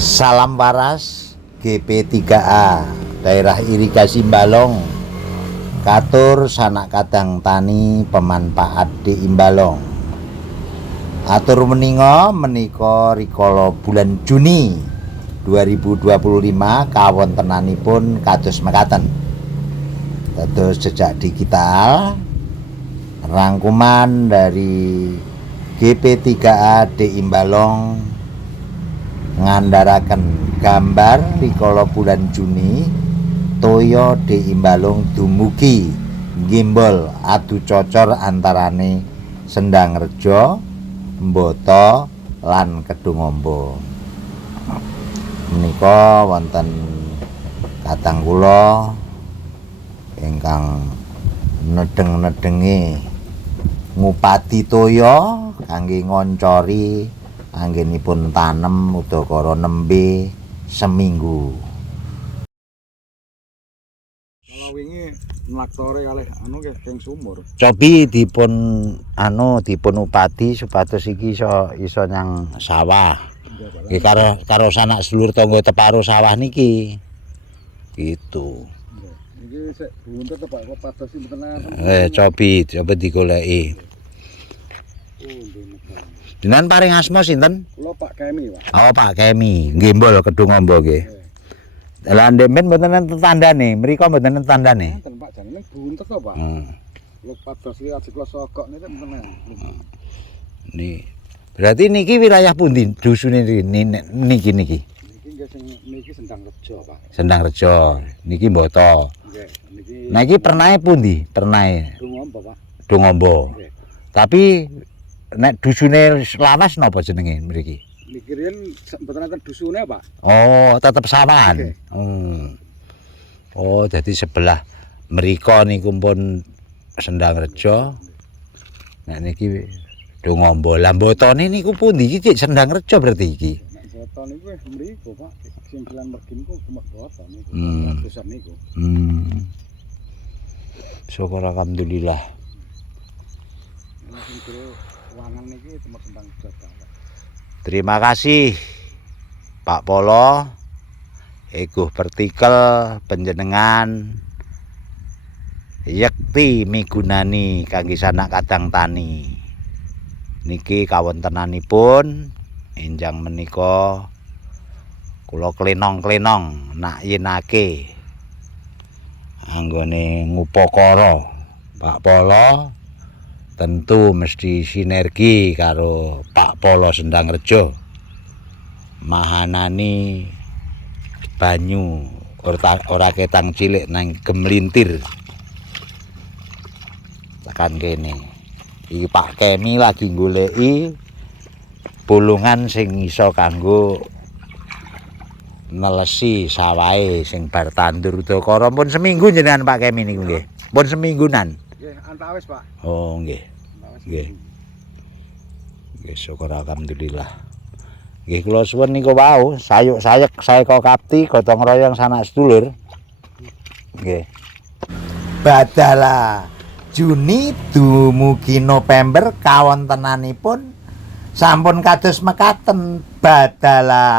Salam waras GP3A Daerah Irigasi Imbalong katur sanak kadang tani pemanfaat di Imbalong. Atur meninga menika rikala bulan Juni 2025 kawontenanipun kados mekaten. Dados jejak digital rangkuman dari GP3A di Imbalong ngandharaken gambar rikala bulan Juni toya di Imbalong dumugi ngimbol adu cocor antarane Sendangrejo, Mboto lan Kedungombo. Menika wonten katang kula ingkang nedeng-nedengi ngupati toya kangge ngoncori anggenipun tanem udakara nembe seminggu. Kalau wingi naktore kalih nggih keng sumur. Cobi dipun dipun upati supados iki iso nyang sawah. Nggih karo sanak sedulur tangga teparo sawah niki. Gitu. Iki sik buntut to Pak, kok padosi mboten. Coba digoleki. Jenengan paring asma sinten? Kula Pak Kemi, Pak. Oh, Pak Kemi, nggih Kedungombo nggih. Lah ndemben mboten enten tandane, mriku mboten enten tandane. Enten Pak, jenenge buntut to Pak. Kula padosi aja kula sogok niku mboten. Berarti niki wilayah pundi dusune niki? Niki nggih sing niki Sendangrejo, Pak. Sendangrejo, niki Mboto. Nggih, niki. Nah iki pernahe pundi? Pernahe Dungombo, Pak. Dungombo. Nggih. Tapi nek dusune lawas napa jenenge mriki? Niki riyen mboten enten dusune, Pak. Oh, tetep sawahan. Nggih. Oh, jadi sebelah mriko niku pun Sendangrejo. Nek niki Dungombo. Lah mbotone niku pundi iki Cik Sendangrejo berarti iki? Nek boto niku mriku, Pak. Sing Jalan Mergi niku cuma boto niku. Besar niku. Syukur alhamdulillah. Sing jero wangan niki cuma Sendangrejo, Pak. Terima kasih Pak Polo, Eguh Partikel panjenengan yekti migunani kangge sanak kadang tani. Niki kawontenanipun enjang menika kula klenong-klenong nak yenake anggone ngupakara Pak Polo tentu mesti sinergi karo Pak Polo Sendangrejo mahanani banyu ora ketang cilik nang gemlintir tekan kene. Iki Pak Kemi lagi goleki bulungan sing iso kanggo nelesi sawahe sing bar tandur udakara pun seminggu jenengan Pak Kemi niku nggih. Pun seminggunan. Nggih, antawis, Pak. Oh, nggih. Antawis. Nggih. Nggih, syukur alhamdulillah. Nggih kula suwun niku wau, sayuk-sayek saya kok kapti gotong royong sanak sedulur. Nggih. Badala Juni dumugi November kawontenanipun sampun kados mekaten badala